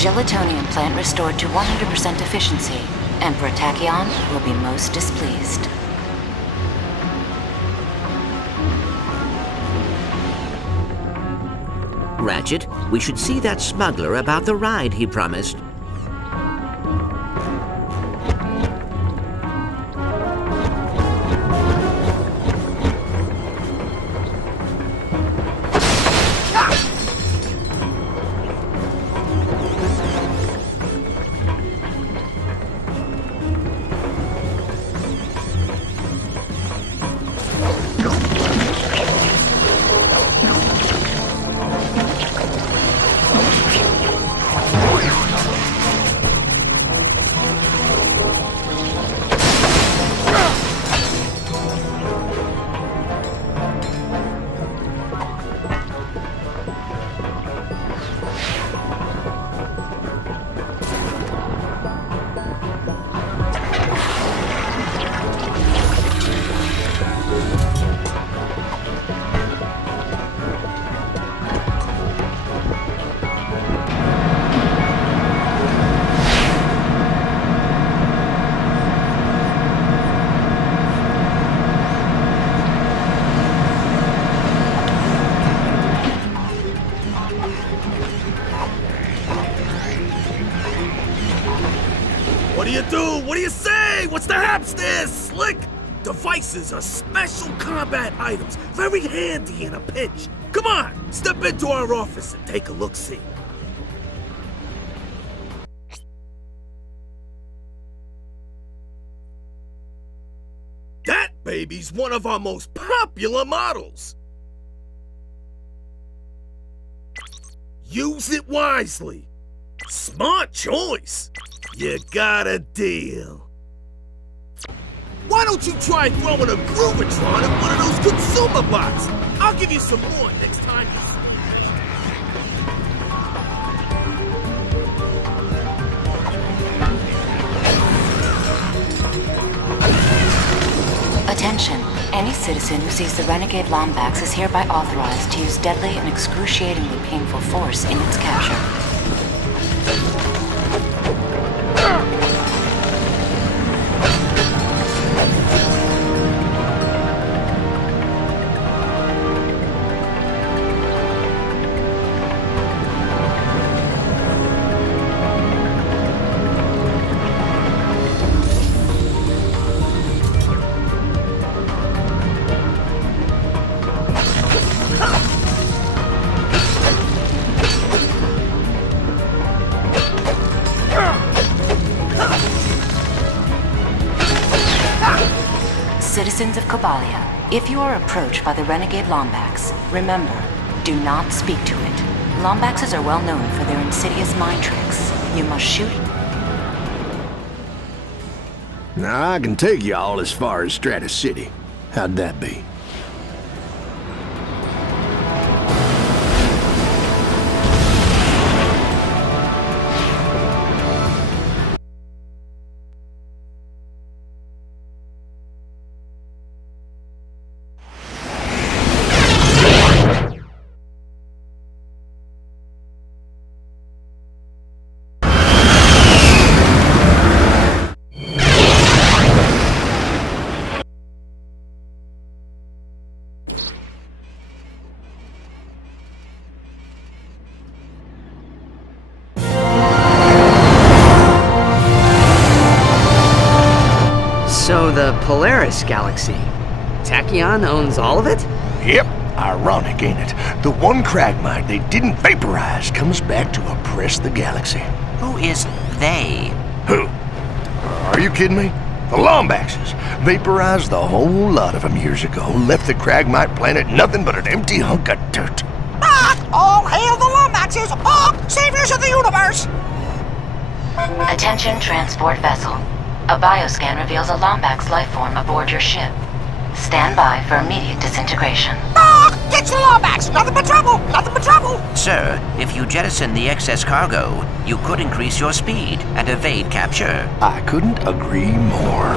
Gelatonium plant restored to 100% efficiency. Emperor Tachyon will be most displeased. Ratchet, we should see that smuggler about the ride he promised. What do you do? What do you say? What's the haps there, Slick? Devices are special combat items, very handy in a pinch. Come on, step into our office and take a look-see. That baby's one of our most popular models. Use it wisely. Smart choice. You got a deal. Why don't you try throwing a Groovatron at one of those consumer bots? I'll give you some more next time. Attention. Any citizen who sees the Renegade Lombax is hereby authorized to use deadly and excruciatingly painful force in its capture. Citizens of Cobalia, if you are approached by the Renegade Lombax, remember, do not speak to it. Lombaxes are well known for their insidious mind tricks. You must shoot. Now, I can take y'all as far as Stratus City. How'd that be? So the Polaris Galaxy. Tachyon owns all of it? Yep. Ironic, ain't it? The one Cragmite they didn't vaporize comes back to oppress the galaxy. Who is they? Who? Are you kidding me? The Lombaxes vaporized the whole lot of them years ago, left the Cragmite planet nothing but an empty hunk of dirt. All hail the Lombaxes! Saviors of the universe! Attention transport vessel. A bioscan reveals a Lombax lifeform aboard your ship. Stand by for immediate disintegration. Catch the Lombax! Nothing but trouble! Nothing but trouble! Sir, if you jettison the excess cargo, you could increase your speed and evade capture. I couldn't agree more.